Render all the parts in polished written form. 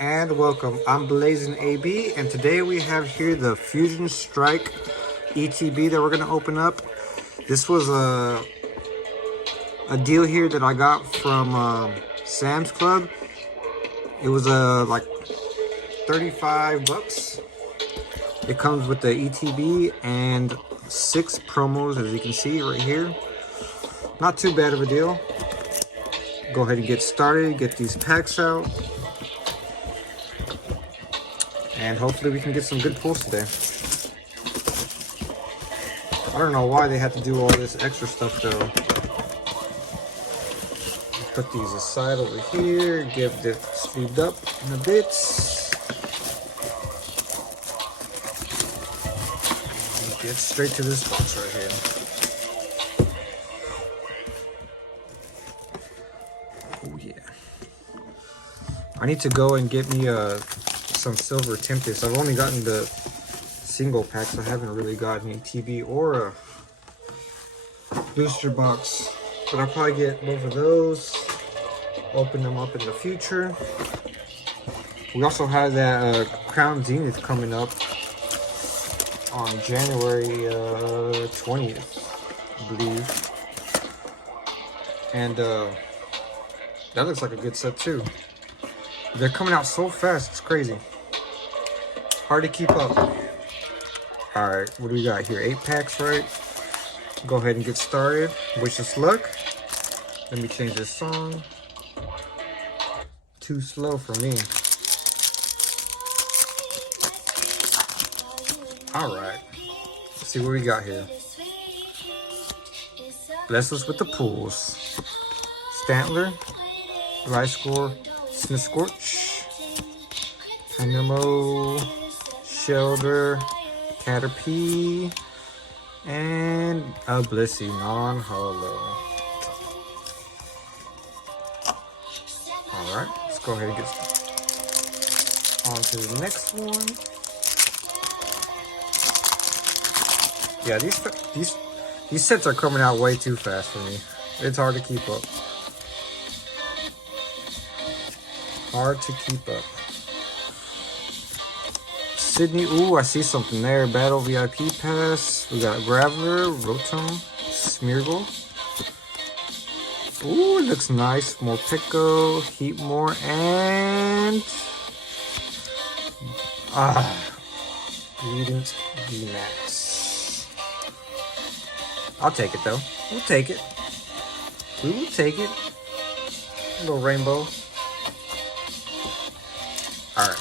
and welcome. I'm Blazing AB, and today we have here the Fusion Strike ETB that we're going to open up. This was a deal here that I got from Sam's Club. It was like 35 bucks. It comes with the ETB and 6 promos, as you can see right here. Not too bad of a deal. Go ahead and get started, get these packs out, and hopefully we can get some good pulls today. I don't know why they had to do all this extra stuff though. Put these aside over here, get this sleeved up in a bit. Get straight to this box right here. Oh yeah. I need to go and get me some silver Tempest. I've only gotten the single packs. I haven't really gotten a TB or a booster box, but I'll probably get both of those, open them up in the future. We also have that Crown Zenith coming up on January 20th, I believe, and that looks like a good set too. They're coming out so fast, it's crazy. Hard to keep up. Alright, what do we got here? 8 packs, right? Go ahead and get started. Wish us luck. Let me change this song. Too slow for me. Alright. Let's see what we got here. Bless us with the pulls. Stantler, Gliscor, Sniscorch, Dynamo, Shelter, Caterpie, and a Blissey non-holo. Alright, let's go ahead and get on to the next one. Yeah, these sets are coming out way too fast for me. It's hard to keep up. Hard to keep up. Sydney, ooh, I see something there. Battle VIP Pass. We got Graveler, Rotom, Smeargle. Ooh, it looks nice. Morpeko, Heatmore, and Greedent VMAX. I'll take it though. We'll take it. We will take it. A little rainbow. Alright.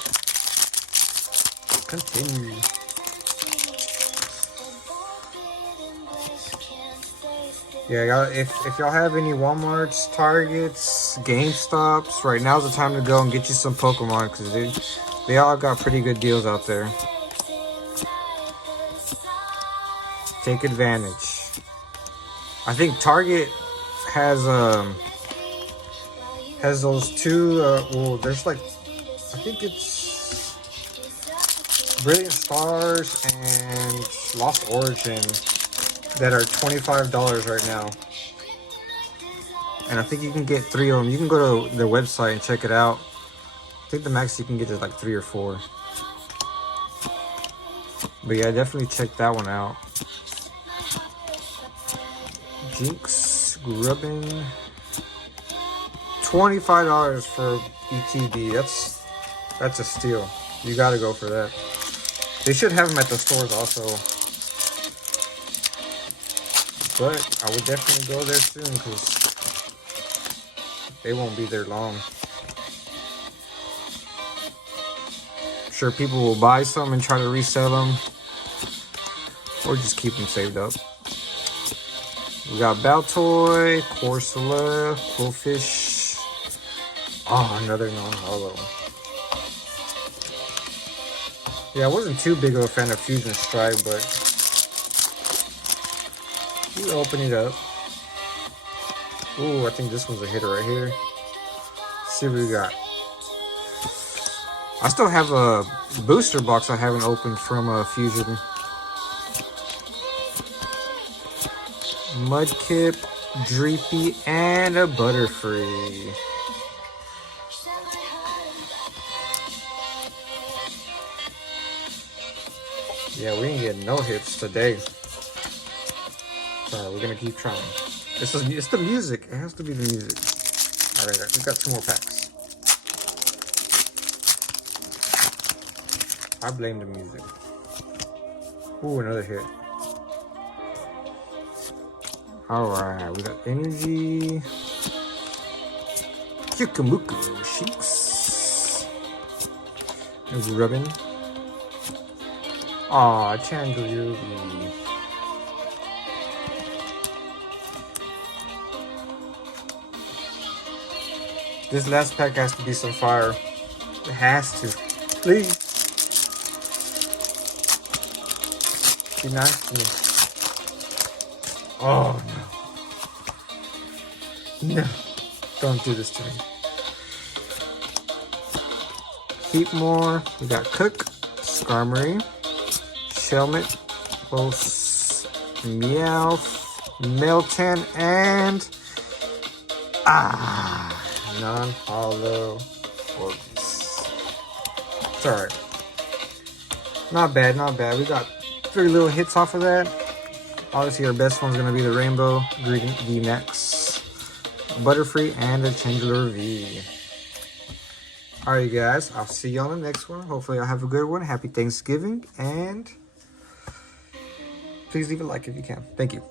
Continue. Yeah, y'all, if y'all have any Walmarts, Targets, GameStops, right now's the time to go and get you some Pokemon, because they all got pretty good deals out there. Take advantage. I think Target has those two, well, there's like, I think it's Brilliant Stars and Lost Origin that are $25 right now. And I think you can get 3 of them. You can go to their website and check it out. I think the max you can get is like 3 or 4. But yeah, definitely check that one out. Jinx, Grubbin. $25 for ETB. That's a steal. You gotta go for that. They should have them at the stores also. But I would definitely go there soon because they won't be there long. I'm sure people will buy some and try to resell them. Or just keep them saved up. We got Baltoy, Corsola, Quillfish. Oh, another non-holo. Yeah, I wasn't too big of a fan of Fusion Strike, but we open it up. Ooh, I think this one's a hitter right here. Let's see what we got. I still have a booster box I haven't opened from Fusion. Mudkip, Dreepy, and a Butterfree. Yeah, we didn't get no hits today. So we're gonna keep trying. It's the music. It has to be the music. Alright, we got 2 more packs. I blame the music. Ooh, another hit. Alright, we got Energy. Chikamuku Sheiks. Rubbin. Aw, Chandler. This last pack has to be some fire. It has to. Please. Be nice to me. Oh no. No. Don't do this to me. Heatmore. We got Cook. Skarmory. Shelmet. Both Meowth. Milton. And non-hollow Orbeez. It's alright. Not bad, not bad. We got 3 little hits off of that. Obviously, our best one's gonna be the Rainbow Greeting VMAX, Butterfree, and the Chandler V. Alright, guys. I'll see you on the next one. Hopefully, I'll have a good one. Happy Thanksgiving, and please leave a like if you can. Thank you.